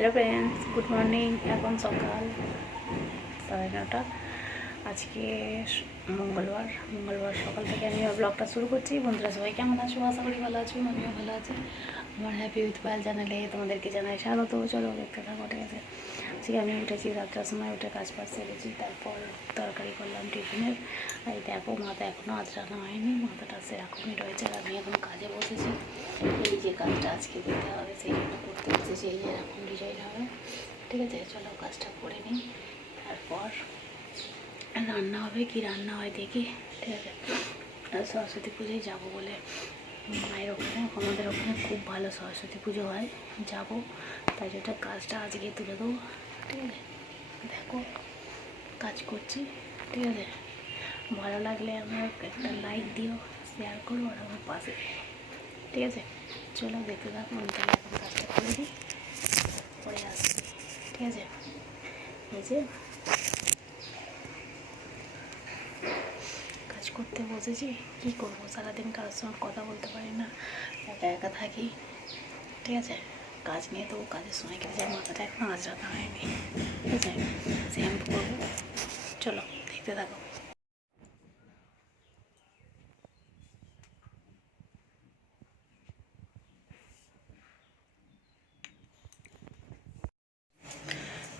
Hello friends, good morning. এখন সকাল 9:30। আজকে মঙ্গলবার সকাল থেকে আমি ব্লগটা শুরু করছি। বন্ধুরা সবাই কেমন আছো? আশা করি ভালো আছো, আমিও ভালো আছি। আমার হ্যাপি উইথ পায়েল চ্যানেলে তোমাদেরকে জানাই স্বাগত। চলো দেখতে থাকো, ঠিক আছে। আজকে আমি উঠেছি 7টার সময়, উঠে কাজ বাজ সেরেছি, তারপর তরকারি করলাম টিফিনের। এই দেখো, মাথা এখনও আঁচড়ানো হয়নি, মাথাটা সেরকমই রয়েছে। আর আমি এখন কাজে বসেছি। এই যে কাজটা আজকে দিতে হবে সেই জন্য করতে বসেছি। এই যে এরকম ডিজাইন হবে, ঠিক আছে। চলো কাজটা করে নিই, তারপর রান্না হবে। কি রান্না হয় দেখি, ঠিক আছে। সরস্বতী পুজোয় যাবো বলে মায়ের ওখানে, আমাদের ওখানে খুব ভালো সরস্বতী পুজো হয়, যাব। তাই জন্য কাজটা আজকে তুলে দেবো, ঠিক আছে। দেখো কাজ করছি, ঠিক আছে। ভালো লাগলে আমার একটা লাইক দিও, শেয়ার করো আর আমার পাশে, ঠিক আছে। চলো দেখতে থাকো। আমি তাহলে এখন কাজটা করে দিই, পরে আসছি, ঠিক আছে। এই যে কাজ করতে বসেছি, কী করবো, সারাদিন কারোর সঙ্গে কথা বলতে পারি না, একা একা থাকি, ঠিক আছে। কাজ নিয়ে তো কাজের সময় কেটে যায়, মাথাটা এখন আঁচড়ানো হয়নি, ঠিক আছে। শ্যাম্পু করবো, চলো দেখতে থাকো।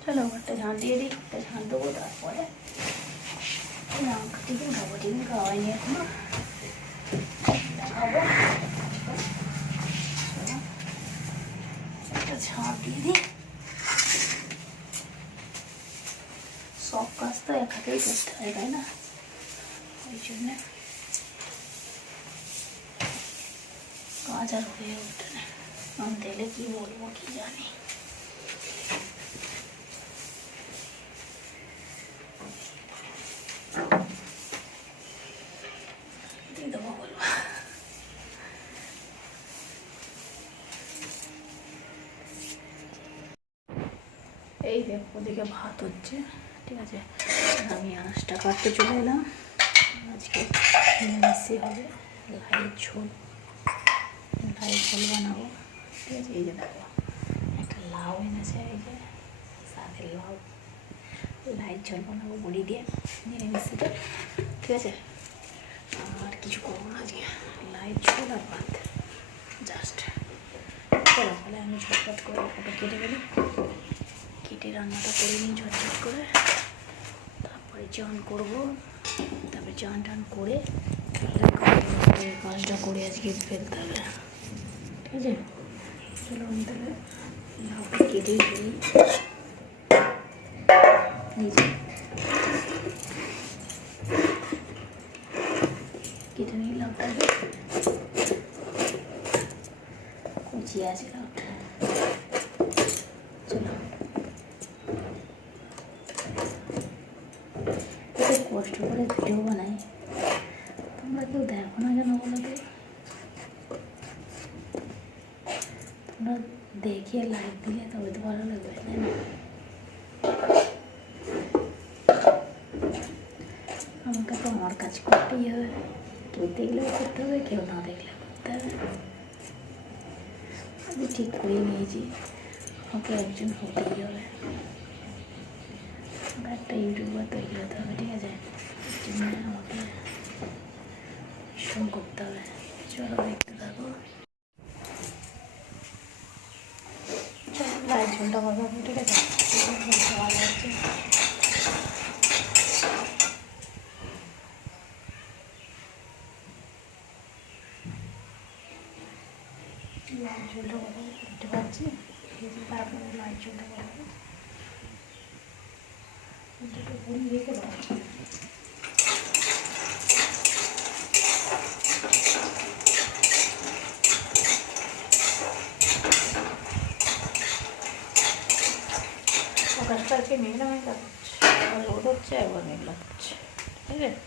চলো একটা ঝাঁট দিয়ে দিই, একটা ঝাঁট দেবো, তারপরে টিফিন খাবো। টিফিন খাওয়া হয়নি এখনো, খাবো। একটা ঝাঁট দিয়ে দিই। সব কাজ তো এক হাতেই করতে হয়, তাই না? ওই জন্যে কাজ আর হয়ে ওঠে না। আমি দিলে কি বলবো কি জানি। দিয়ে দেবো বলবো। এই দেখো ওদিকে ভাত হচ্ছে, ঠিক আছে। আমি আঁশটা কাটতে চলে এলাম। আজকে নিরামিষই হবে, লাইয়ের ঝোল বানাবো, ঠিক আছে। এই যে দেখো একটা লাউ এনেছে, এই যে সাথে লাইয়ের ঝোল বানাবো বড়ি দিয়ে, নিরামিষিতে, ঠিক আছে। আর কিছু করবো না আজকে, লাইয়ের ঝোল আর ভাত জাস্ট। চলো তাহলে আমি ঝটপট করে ওটা কেটে গেলে কেটে রান্নাটা করে নিই ঝটঝট করে, তারপরে চান করবো। তারপরে চান টান করে কাজটা করে আজকে ফেলতে হবে, ঠিক আছে। চলো আমি তাহলে লাউটা কেটেই ফেলি। নিজে কেটে নিই লাউটাকে, কুচিয়ে আছে লাউটা। চলো কষ্ট করে ভিডিও বানাই, তোমরা কেউ দেখো না কেন বলো তো? তোমরা দেখে লাইক দিলে তবে তো ভালো লাগবে, তাই না? আমাকে তো আমার কাজ করতেই হবে, কেউ দেখলেও করতে হবে, কেউ না দেখলেও করতে হবে। আমি ঠিক করে নিয়েছি আমাকে একজন হতেই হবে, একটা ইউটিউবার তৈরি হতে হবে, ঠিক আছে। এর জন্য আমাকে পরিশ্রম করতে হবে। চলো দেখতে থাকো। চলো লাইট ঝোলটা বাজাবো, ঠিক আছে। ভালো হচ্ছে, লাইট ঝোলটা বাজাবো, দেখতে পাচ্ছি। তারপরে লাইট ঝোলটা বাজাবো, দুটো পুরি রেখে দেবো। আকাশটা আজকে মেঘলা মেঘলা হচ্ছে, একবার রোদ হচ্ছে, একবার মেঘলা হচ্ছে, ঠিক আছে।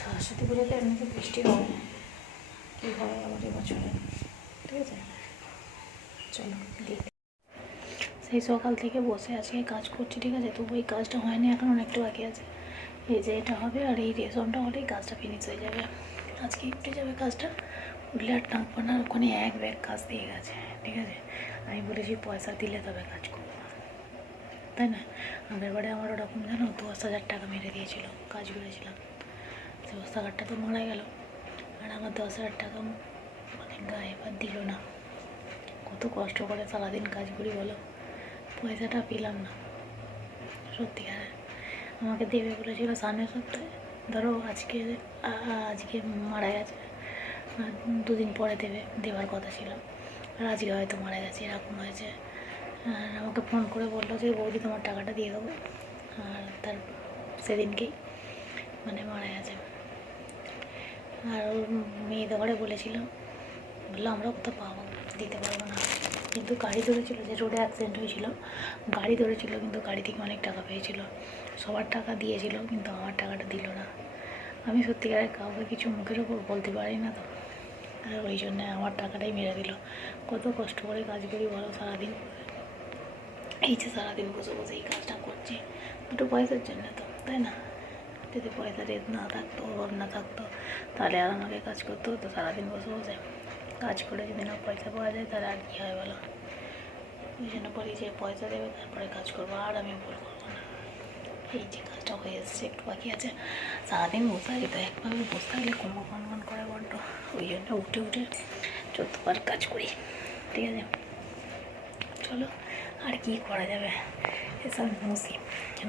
সরস্বতী পুজোতে এমনিতে বৃষ্টি হবে, কী হয় আবার এবছরে, ঠিক আছে। চলো দেখ, সেই সকাল থেকে বসে আজকে কাজ করছি, ঠিক আছে। তবু এই কাজটা হয়নি, এখন অনেকটা বাকি আছে। এই যে এটা হবে, আর এই রেশনটা হলেই কাজটা ফিনিশ হয়ে যাবে। আজকে উঠে যাবে কাজটা, উঠলে আর টাঁকবো না। ওখানে এক ব্যাগ কাজ দিয়ে গেছে, ঠিক আছে। আমি বলেছি পয়সা দিলে তবে কাজ করবো না, তাই না? আগের বারে আমার ওরকম জানো 10,000 টাকা মেরে দিয়েছিল, কাজ করেছিলাম, সে ওস্তাকারটা তো মারা গেল, আর আমার 10,000 টাকা মানে গায়ে এবার দিল না। কত কষ্ট করে সারাদিন কাজ করি বলো, পয়সাটা পেলাম না। সত্যিকারে আমাকে দেবে বলেছিল সামনের সপ্তাহে, ধরো আজকে আজকে মারা গেছে, 2 দিন পরে দেওয়ার কথা ছিল, আর আজকে হয়তো মারা গেছে, এরকম হয়েছে। আর আমাকে ফোন করে বললো যে বৌদি তোমার টাকাটা দিয়ে দেবো, আর তার সেদিনকেই মানে মারা গেছে। আর ওর মেয়েদের ঘরে বলেছিলাম, বললো আমরা কোথাও পাবো, দিতে পারবো না। কিন্তু গাড়ি ধরেছিল, যে রোডে অ্যাক্সিডেন্ট হয়েছিল গাড়ি ধরেছিল, কিন্তু গাড়ি থেকে অনেক টাকা পেয়েছিল, সবার টাকা দিয়েছিল, কিন্তু আমার টাকাটা দিল না। আমি সত্যিকারের কাউকে কিছু মুখের ওপর বলতে পারি না তো, আর ওই জন্যে আমার টাকাটাই মেরে দিল। কত কষ্ট করে কাজ করি বলো সারাদিন, এই যে সারাদিন বসে বসে এই কাজটা করছি দুটো পয়সার জন্য তো, তাই না? যদি পয়সা রেট না থাকতো, অভাব না থাকতো, তাহলে আর আমাকে কাজ করতে হতো সারাদিন বসে বসে? কাজ করে যদি না পয়সা পাওয়া যায় তাহলে আর কী হয় বলো? ওই জন্য বলি যে পয়সা দেবে তারপরে কাজ করবো, আর আমি ভুল করবো না। এই যে কাজটা হয়ে এসছে, একটু বাকি আছে। সারাদিন বসে আছি তো, একভাবে বসে থাকলে কোমর কনকন করে বড্ড, ওই জন্য উঠে উঠে 14বার কাজ করি, ঠিক আছে? চলো, আর কি করা যাবে, এসব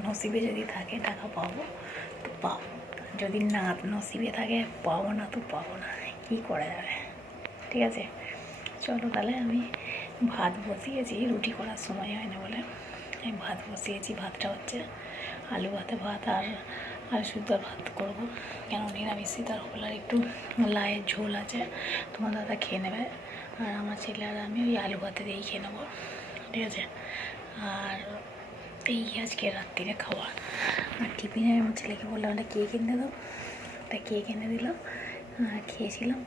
নসিবে যদি থাকে টাকা পাবো তো পাবো, যদি না নসিবে থাকে পাবো না তো পাবো না, কী করা যাবে? ঠিক আছে, চলো তাহলে আমি ভাত বসিয়েছি, রুটি করার সময় হয় না বলে আমি ভাত বসিয়েছি। ভাতটা হচ্ছে আলু ভাতে ভাত আর আলু শুদ্ধ ভাত করবো, কেন নিরামিষই, তার হলার একটু লায়ের ঝোল আছে, তোমার দাদা খেয়ে নেবে, আর আমার ছেলে আর আমি ওই আলু ভাতে দিয়েই খেয়ে নেবো, ঠিক আছে? আর এই আজকে রাত্রিরে খাওয়া। আর টিফিনে আমার ছেলেকে বললাম একটা কেক এনে দাও, একটা কেক এনে দিল, আর খেয়েছিলাম।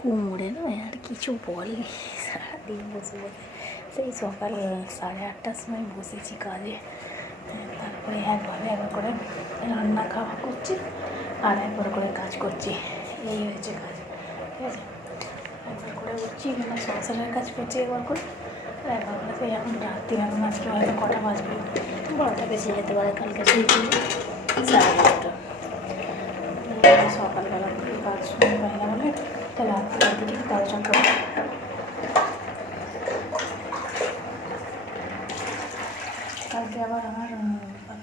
কুমড়ে নয় আর কিছু বলেনি, সারাদিন বসে বসে সেই সকাল 8:30টার সময় বসেছি কাজে, তারপরে একবার করে রান্না খাওয়া করছি, আর একবার করে কাজ করছি, এই হয়েছে কাজ, ঠিক আছে? একবার করে উঠছি, মানে সংসারের কাজ করছি একবার করে, আর একবার করে সেই এখন রাত্রি, এখন আজকে হয়তো কটা বাজবে, 12টা বেজে যেতে পারে, কালকে সেই 11:30। সকালবেলা থেকে কাজ শুরু হয় না বলে তাহলে রাত্রির দিকে কাজটা করবো। কালকে আবার আমার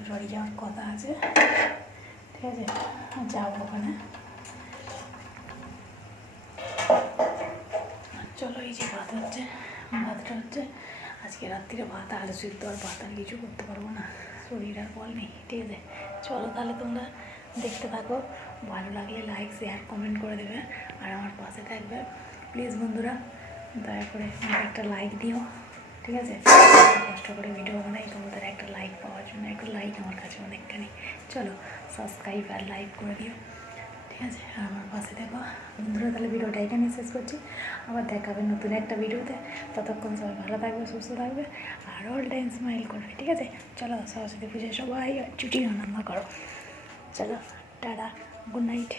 বাড়ি যাওয়ার কথা আছে, ঠিক আছে? যাবো ওখানে। চলো, এই যে ভাতটা হচ্ছে আজকে রাত্রিরে ভাত, আলু সিদ্ধ আর ভাত, আর কিছু করতে পারবো না, শরীর আর বল নেই, ঠিক আছে? চলো তাহলে তোমরা দেখতে থাকো, ভালো লাগলে লাইক শেয়ার কমেন্ট করে দেবে, আর আমার পাশে থাকবে প্লিজ বন্ধুরা, দয়া করে আমাকে একটা লাইক দিও, ঠিক আছে? কষ্ট করে ভিডিও বানাই তোমাদের একটা লাইক পাওয়ার জন্য, একটা লাইক আমার কাছে অনেকখানি। চলো, সাবস্ক্রাইব আর লাইক করে দিও, ঠিক আছে? আর আমার পাশে দেখো বন্ধুরা, তাহলে ভিডিওটা এখানে শেষ করছি, আবার দেখাবে নতুন একটা ভিডিওতে। ততক্ষণ সবাই ভালো থাকবে, সুস্থ থাকবে, আর অল টাইম স্মাইল করবে, ঠিক আছে? চলো, সরস্বতী পুজোয় সবাই ছুটি আনন্দ করো। চলো, টাটা, গুড নাইট।